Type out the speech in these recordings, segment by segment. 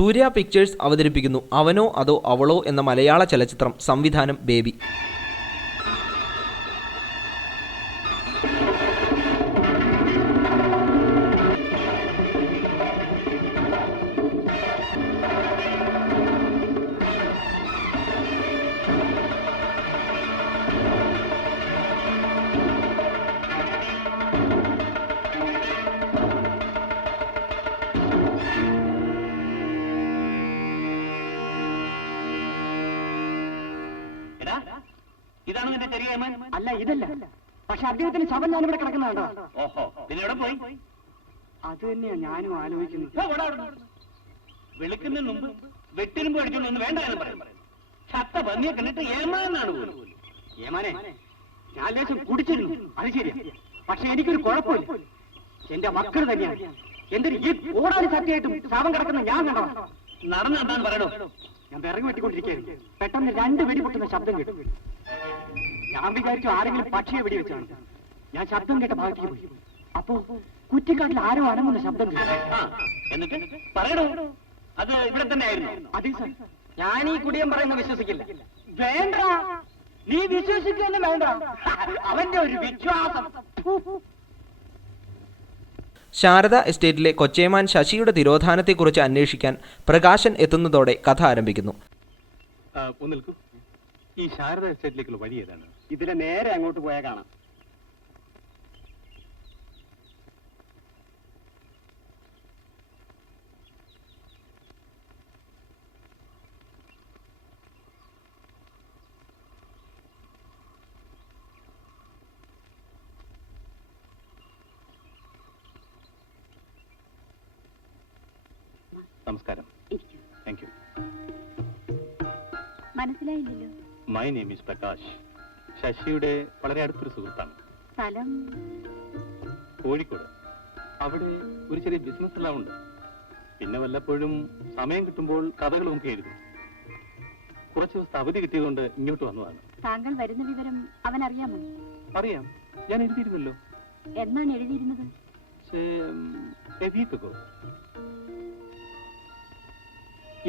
സൂര്യ pictures അവതരിപ്പിക്കുന്നു അവനോ അതോ അവളോ എന്ന മലയാള ചലച്ചിത്രം. സംവിധാനം ബേബി. അല്ല, ഇതല്ല. പക്ഷെ അദ്ദേഹത്തിന് ശവം ഞാനിവിടെ കിടക്കുന്നുണ്ടോ? ഓഹോ, പിന്നെ എവിടെ പോയി? അത് തന്നെയാ ഞാനും ആലോചിക്കുന്നത്. വെളുക്കുന്നതിന് മുമ്പ് വെട്ടിനും പേടിച്ചോണ്ടൊന്നും വേണ്ട എന്ന് പറയും. ചത്ത പന്നിയെ കണ്ടിട്ട് ഏമാനാണ് പോലും. ഏമാനെ, ഞാൻ ലേശം കുടിച്ചിരുന്നു, അത് ശരിയാ. പക്ഷെ എനിക്കൊരു കുഴപ്പമില്ല. എന്റെ മക്കൾ തന്നെയാണ്. എന്തൊരു ഈ ഓടാനും സത്യമായിട്ടും ശവം കിടക്കുന്ന ഞാൻ കണ്ടോ? നടന്നെന്താന്ന് പറയണോ? ഞാൻ വിറങ്ങി വെട്ടിക്കൊണ്ടിരിക്കുകയായിരുന്നു. പെട്ടെന്ന് 2 വെടി പൊട്ടുന്ന ശബ്ദം കേട്ടു. ഞാൻ വിചാരിച്ചു ആരെങ്കിലും പക്ഷിയെ വെടിവെച്ചാണ്. ഞാൻ ശബ്ദം കേട്ട ഭാഗത്തേക്ക് പോയി. അപ്പോ കുറ്റിക്കാട്ടിൽ ആരോ അനങ്ങുന്ന ശബ്ദം കേട്ടു. എന്നിട്ട് പറയണോ? അത് ഇവിടെ തന്നെ ആയിരുന്നു. അതെ സാർ, ഞാൻ ഈ കുടിയൻ പറയുന്ന വിശ്വസിക്കില്ല. വേണ്ട, നീ വിശ്വസിക്കൊന്നും വേണ്ട. അവന്റെ ഒരു വിശ്വാസം. ശാരദ എസ്റ്റേറ്റിലെ കൊച്ചേമാൻ ശശിയുടെ തിരോധാനത്തെക്കുറിച്ച് അന്വേഷിക്കാൻ പ്രകാശൻ എത്തുന്നതോടെ കഥ ആരംഭിക്കുന്നു. ഈ ശാരദ എസ്റ്റേറ്റിലേക്കുള്ള വഴി ഏതാണ്? ഇതിലെ നേരെ അങ്ങോട്ട് പോയാൽ കാണാം. നമസ്കാരം. Thank you. മനസ്സിലായില്ലല്ലോ. My name is Prakash. ശശിയുടെ വളരെ അടുത്തൊരു സുഹൃത്താണ്. സ്ഥലം കോഴിക്കോട്. അവിടെ ഒരു ചെറിയ ബിസിനസ് എല്ലാം ഉണ്ട്. പിന്നെ വല്ലപ്പോഴും സമയം കിട്ടുമ്പോൾ കഥകളും ഒക്കെ എഴുതും. കുറച്ച് ദിവസത്തെ അവധി കിട്ടിയതുകൊണ്ട് ഇങ്ങോട്ട് വന്നതാണ്. താങ്കൾ വരുന്ന വിവരം അവൻ അറിയാമോ? അറിയാം, ഞാൻ എഴുതിയിരുന്നല്ലോ. എന്നാണ് എഴുതിയിരുന്നത്?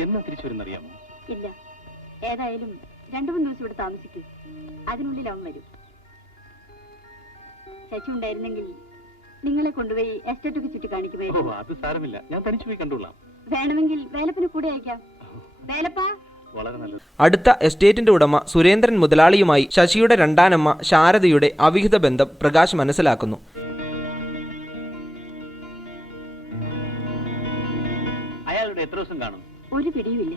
എന്നാ തിരിച്ചു വരുന്നറിയാമോ? ഇല്ല. ഏതായാലും 2-3 ദിവസം ഇവിടെ താമസിക്കൂ. അതിനുള്ളിൽ അവൻ വരും. ശശി ഉണ്ടായിരുന്നെങ്കിൽ നിങ്ങളെ കൊണ്ടുപോയി എസ്റ്റേറ്റൊക്കെ ചുറ്റി കാണിക്കുമായിരുന്നു. അത് സാരമില്ല, ഞാൻ തനിച്ചു പോയി കണ്ടുകൊള്ളാം. വേണമെങ്കിൽ വേലപ്പിന് കൂടെ അയക്കാം. വേലപ്പാ. വളരെ നല്ലത്. അടുത്ത എസ്റ്റേറ്റിന്റെ ഉടമ സുരേന്ദ്രൻ മുതലാളിയുമായി ശശിയുടെ രണ്ടാനമ്മ ശാരദയുടെ അവിഹിത ബന്ധം പ്രകാശ് മനസ്സിലാക്കുന്നു. അയാളുടെ എത്ര ദിവസം കാണും? ഒരു പിടിയുമില്ല.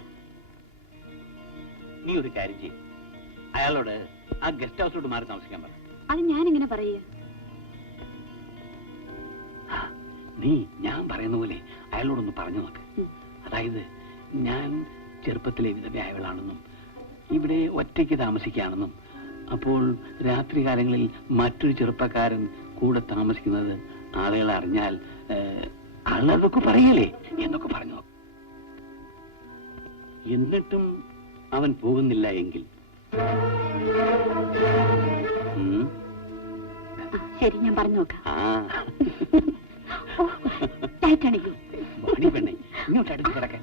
നീ ഒരു കാര്യം ചെയ്യും, അയാളോട് ആ ഗസ്റ്റ് ഹൗസിലോട്ട് മാറി താമസിക്കാൻ പറ. അത് ഞാൻ എങ്ങനെ പറയുക? നീ ഞാൻ പറയുന്ന പോലെ അയാളോടൊന്ന് പറഞ്ഞു നോക്ക്. അതായത് ഞാൻ ചെറുപ്പത്തിലെ വിധവയായവളാണെന്നും ഇവിടെ ഒറ്റയ്ക്ക് താമസിക്കുകയാണെന്നും അപ്പോൾ രാത്രി കാലങ്ങളിൽ മറ്റൊരു ചെറുപ്പക്കാരൻ കൂടെ താമസിക്കുന്നത് ആളുകൾ അറിഞ്ഞാൽ ആളുകളൊക്കെ പറയലേ എന്നൊക്കെ പറഞ്ഞു. എന്നിട്ടും അവൻ പോകുന്നില്ല എങ്കിൽ ശരി, ഞാൻ പറഞ്ഞു നോക്കാം. വാണി പെണ്ണെ, ഇങ്ങോട്ട് അടുത്ത് കിടക്കാൻ.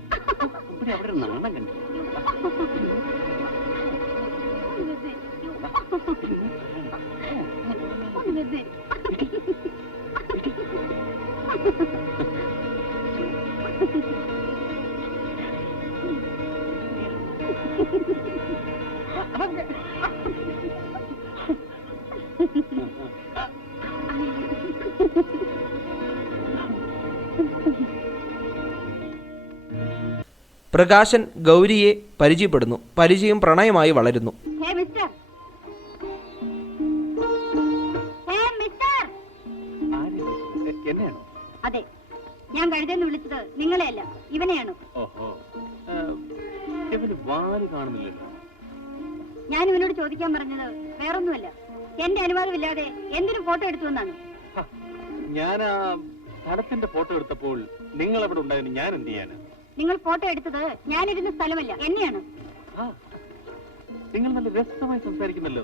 ഇവിടെ അവിടെ നാണം കണ്ടു. പ്രകാശൻ ഗൗരിയെ പരിചയപ്പെടുന്നു. പരിചയം പ്രണയമായി വളരുന്നു. അതെ, ഞാൻ കഴുതെന്ന് വിളിച്ചത് നിങ്ങളെയല്ല, ഇവനെയാണ്. ഞാൻ ഇവനോട് ചോദിക്കാൻ പറഞ്ഞത് വേറൊന്നുമല്ല. എന്റെ അനുവാദമില്ലാതെ എന്തിനും ഫോട്ടോ എടുത്തു എന്നാണ്. ഞാൻ ആ സ്ഥലത്തിന്റെ ഫോട്ടോ എടുത്തപ്പോൾ നിങ്ങൾ അവിടെ ഉണ്ടായിരുന്നു. ഞാൻ എന്ത് ചെയ്യാന്? നിങ്ങൾ ഫോട്ടോ എടുത്തത് ഞാനിരുന്ന സ്ഥലമല്ല, എന്നെയാണ്. നിങ്ങൾ നല്ല രസമായി സംസാരിക്കുന്നല്ലോ.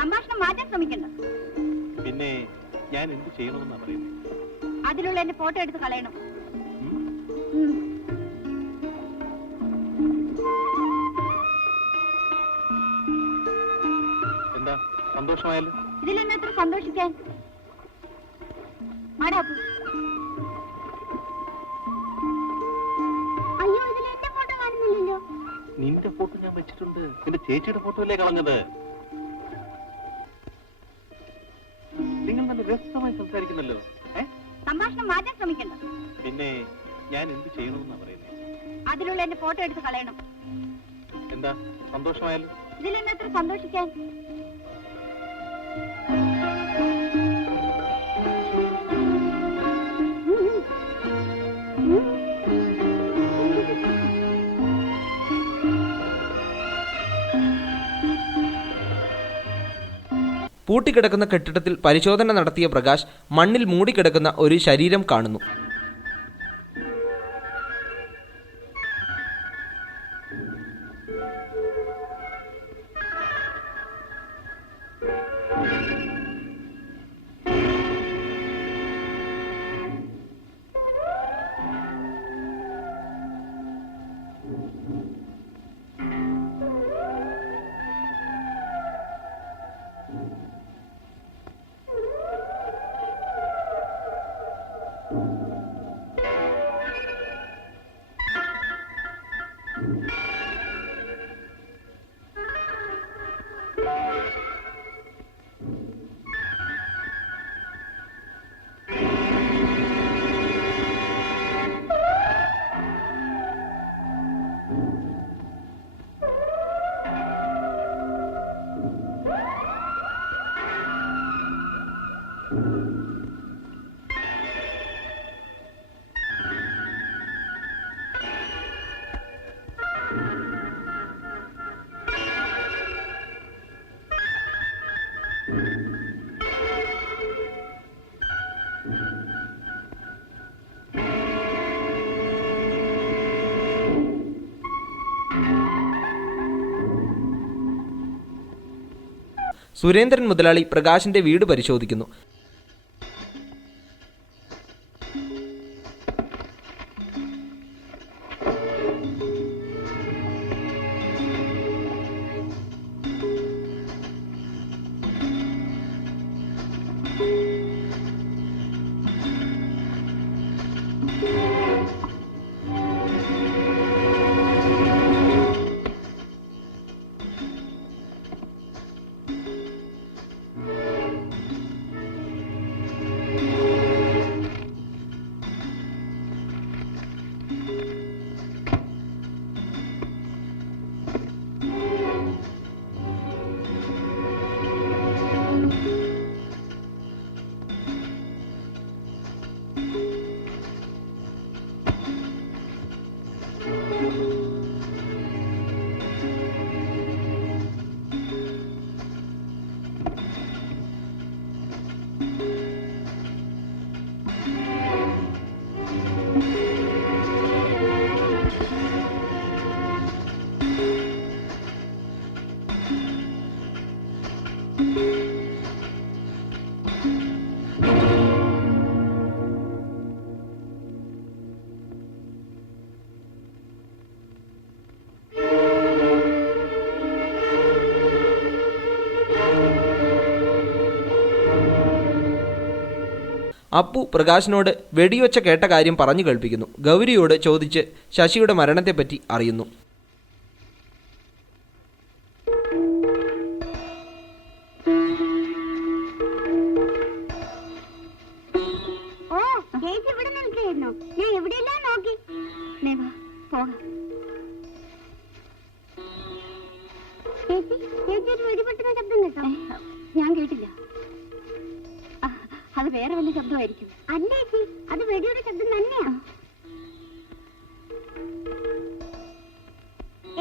സംഭാഷണം മാറ്റാൻ ശ്രമിക്കണ്ട. പിന്നെ ഞാൻ എന്ത് ചെയ്യണമെന്നാ പറയുന്നത്? അതിലുള്ള എന്റെ ഫോട്ടോ എടുത്ത് കളയണം. സന്തോഷമായാലും. ഇതിലെന്നത്ര സന്തോഷിക്കാൻ? അയ്യോ, ഇതിൽ എന്റെ ഫോട്ടോ കാണുന്നില്ലല്ലോ. നിന്റെ ഫോട്ടോ ഞാൻ വെച്ചിട്ടുണ്ട്. നിന്റെ ചേച്ചിയുടെ ഫോട്ടോ അല്ലേ കളഞ്ഞത്? നിങ്ങൾ നല്ല രസമായി സംസാരിക്കുന്നല്ലോ. സംഭാഷണം മാറ്റാൻ ശ്രമിക്കണ്ട. പിന്നെ ഞാൻ എന്ത് ചെയ്യണമെന്നാ പറയുന്നത്? അതിലുള്ള എന്റെ ഫോട്ടോ എടുത്ത് കളയണം. എന്താ സന്തോഷമായാലും? ഇതിലെന്നത്ര സന്തോഷിക്കാൻ? പൂട്ടിക്കിടക്കുന്ന കെട്ടിടത്തിൽ പരിശോധന നടത്തിയ പ്രകാശ് മണ്ണിൽ മൂടിക്കിടക്കുന്ന ഒരു ശരീരം കാണുന്നു. സുരേന്ദ്രൻ മുതലാളി പ്രകാശിന്റെ വീട് പരിശോധിക്കുന്നു. അപ്പു പ്രകാശിനോട് വെടിവെച്ച കേട്ട കാര്യം പറഞ്ഞു കേൾപ്പിക്കുന്നു. ഗൗരിയോട് ചോദിച്ച് ശശിയുടെ മരണത്തെപ്പറ്റി അറിയുന്നു. ഞാൻ കേട്ടില്ല. അത് വേറെ വല്ല ശബ്ദമായിരിക്കും. അല്ലേ ചേച്ചി, അത് വെടിയുടെ ശബ്ദം തന്നെയാ.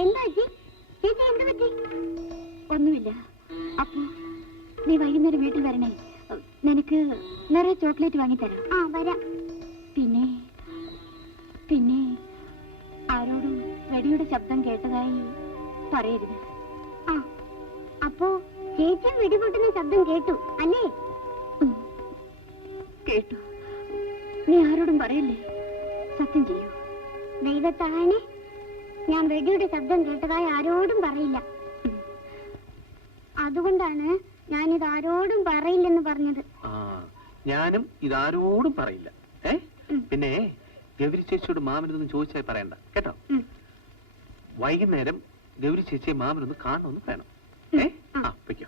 എന്താ ചേച്ചി? ചേച്ചി എന്ത് പറ്റി? ഒന്നുമില്ല. അപ്പൊ നീ വൈകുന്നേരം വീട്ടിൽ വരണേ. നിനക്ക് നിറയെ ചോക്ലേറ്റ് വാങ്ങിത്തരാം. ആ വരാം. പിന്നെ പിന്നെ ആരോടും വെടിയുടെ ശബ്ദം കേട്ടതായി പറയരുത്. ആ, അപ്പോ ചേച്ചി വെടിപൊട്ടുന്ന ശബ്ദം കേട്ടു അല്ലേ? കേട്ടു. നീ ആരോടും പറയല്ലേ? സത്യം ചെയ്യൂ. ദൈവത്താനെ, ഞാൻ വെടിയുടെ ശബ്ദം കേട്ടതായി ആരോടും പറയില്ല. അതുകൊണ്ടാണ് ഞാനിത് ആരോടും പറയില്ലെന്ന് പറഞ്ഞത്. ആ, ഞാനും ഇതാരോടും പറയില്ല. പിന്നെ ഗൗരി ചേച്ചിയോട് മാമനൊന്നും ചോദിച്ചാൽ പറയണ്ട കേട്ടോ. വൈകുന്നേരം ഗൗരി ചേച്ചിയെ മാമനൊന്ന് കാണണമെന്ന് വേണം. വെക്കോ.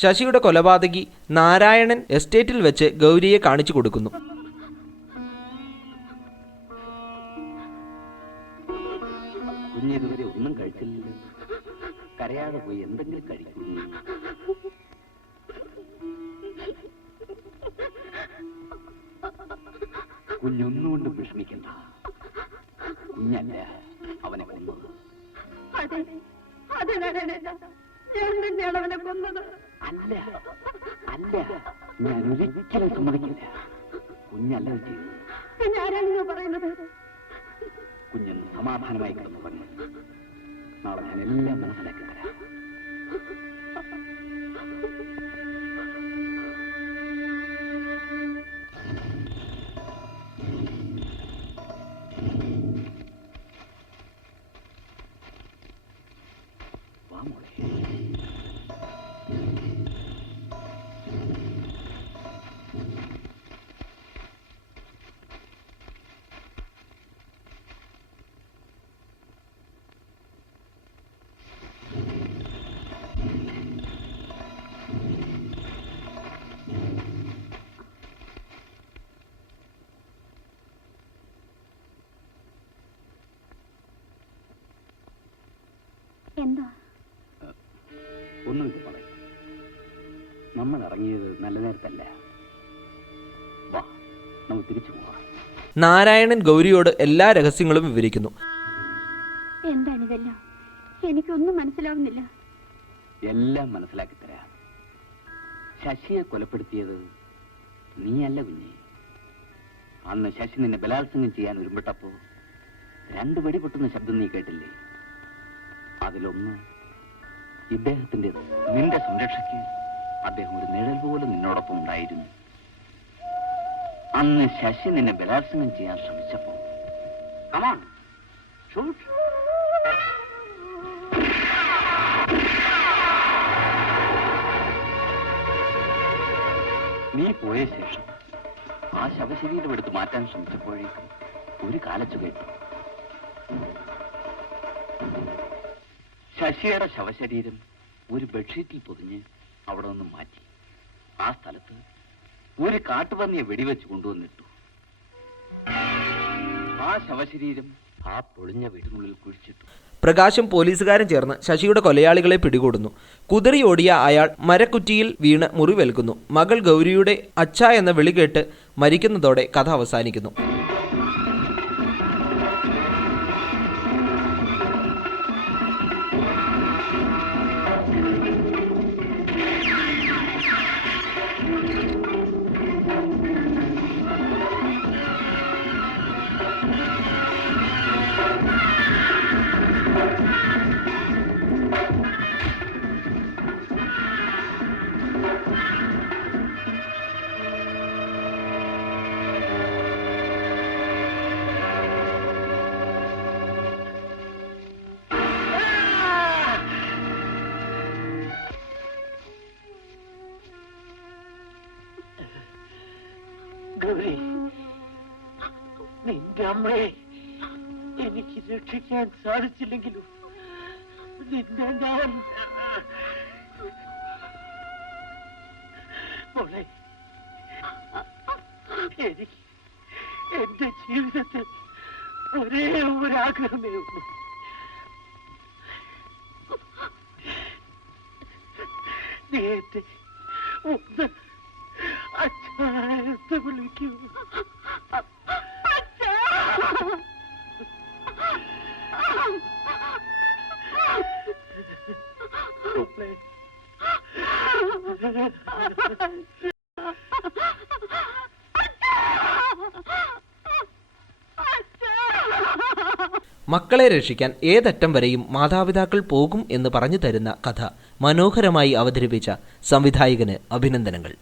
ശശിയുടെ കൊലപാതകി നാരായണൻ എസ്റ്റേറ്റിൽ വെച്ച് ഗൗരിയെ കാണിച്ചു കൊടുക്കുന്നു. കുഞ്ഞിതുവരെ ഒന്നും കഴിച്ചില്ലല്ലോ. കരയാതെ പോയി എന്തെങ്കിലും കഴിക്കൂ. കുഞ്ഞൊന്നുകൊണ്ട് വിഷമിക്കണ്ട. കുഞ്ഞല്ല അവനെ കൊന്നത്. അല്ല അല്ല, ഞാൻ ഒരിക്കലും സമ്മതിക്കില്ല. കുഞ്ഞല്ല ചെയ്തത്. കുഞ്ഞെന്ന് സമാധാനമായി കിടന്നു പറഞ്ഞു. നാളെ ഞാൻ എല്ലാം മനസ്സിലാക്കി തരാം. വാ മോളെ. എന്താ? ഒന്നുമില്ല പറയും. നമ്മൾ ഇറങ്ങിയത് നല്ല നേരത്തല്ല. വാ, നമുക്ക് തിരിച്ചു പോവാം. നാരായണൻ ഗൗരിയോട് എല്ലാ രഹസ്യങ്ങളും വിവരിക്കുന്നു. എന്താണിതെല്ലാം? എനിക്കൊന്നും മനസ്സിലാവുന്നില്ല. എല്ലാം മനസ്സിലാക്കി തരാം. ശശിയെ കൊലപ്പെടുത്തിയത് നീയല്ല കുഞ്ഞെ. അന്ന് ശശി നിന്നെ ബലാത്സംഗം ചെയ്യാൻ ഒരുമ്പെട്ടപ്പോ 2 വെടി പൊട്ടുന്ന ശബ്ദം നീ കേട്ടില്ലേ? അതിലൊന്ന് ഇദ്ദേഹത്തിൻ്റെത്. നിന്റെ സംരക്ഷയ്ക്ക് അദ്ദേഹം ഒരു നിഴൽ പോലെ നിന്നോടൊപ്പം ഉണ്ടായിരുന്നു. അന്ന് ശശി നിന്നെ ബലാത്സംഗം ചെയ്യാൻ ശ്രമിച്ചപ്പോ നീ പോയ ശേഷം ആ ശവശരീരം എടുത്ത് മാറ്റാൻ ശ്രമിച്ചപ്പോഴേക്കും ഒരു കാലച്ചു കേട്ടു. ശശിയുടെ ശവശരീരം ഒരു ബെഡ്ഷീറ്റിൽ പൊതിഞ്ഞ് അവിടെ നിന്ന് മാറ്റി. ആ സ്ഥലത്ത് ഒരു കാട്ടുപന്നിയെ വെടിവെച്ച് കൊണ്ടുവന്നിട്ടു. ആ ശവശരീരം ആ പൊളിഞ്ഞ വീടിനുള്ളിൽ കുഴിച്ചിട്ടു. പ്രകാശും പോലീസുകാരും ചേർന്ന് ശശിയുടെ കൊലയാളികളെ പിടികൂടുന്നു. കുതിറി ഓടിയ അയാൾ മരക്കുറ്റിയിൽ വീണ് മുറിവേൽക്കുന്നു. മകൾ ഗൗരിയുടെ അച്ഛ എന്ന വിളി കേട്ട് മരിക്കുന്നതോടെ കഥ അവസാനിക്കുന്നു. ഗൗരി, നിന്റെ അമ്മയെ എനിക്ക് രക്ഷിക്കാൻ സാധിച്ചില്ലെങ്കിലും നിന്നെ ഞാൻ മോളെ, എനിക്ക് എന്റെ ജീവിതത്തിൽ ഒരേ ഒരാഗ്രഹമേ ഉള്ളൂ. നീ എന്റെ ഒന്ന് അച്ഛായത്ത് വിളിക്കൂ. മക്കളെ രക്ഷിക്കാൻ ഏതറ്റം വരെയും മാതാപിതാക്കൾ പോകും എന്ന് പറഞ്ഞു തരുന്ന കഥ മനോഹരമായി അവതരിപ്പിച്ച സംവിധായകന് അഭിനന്ദനങ്ങൾ.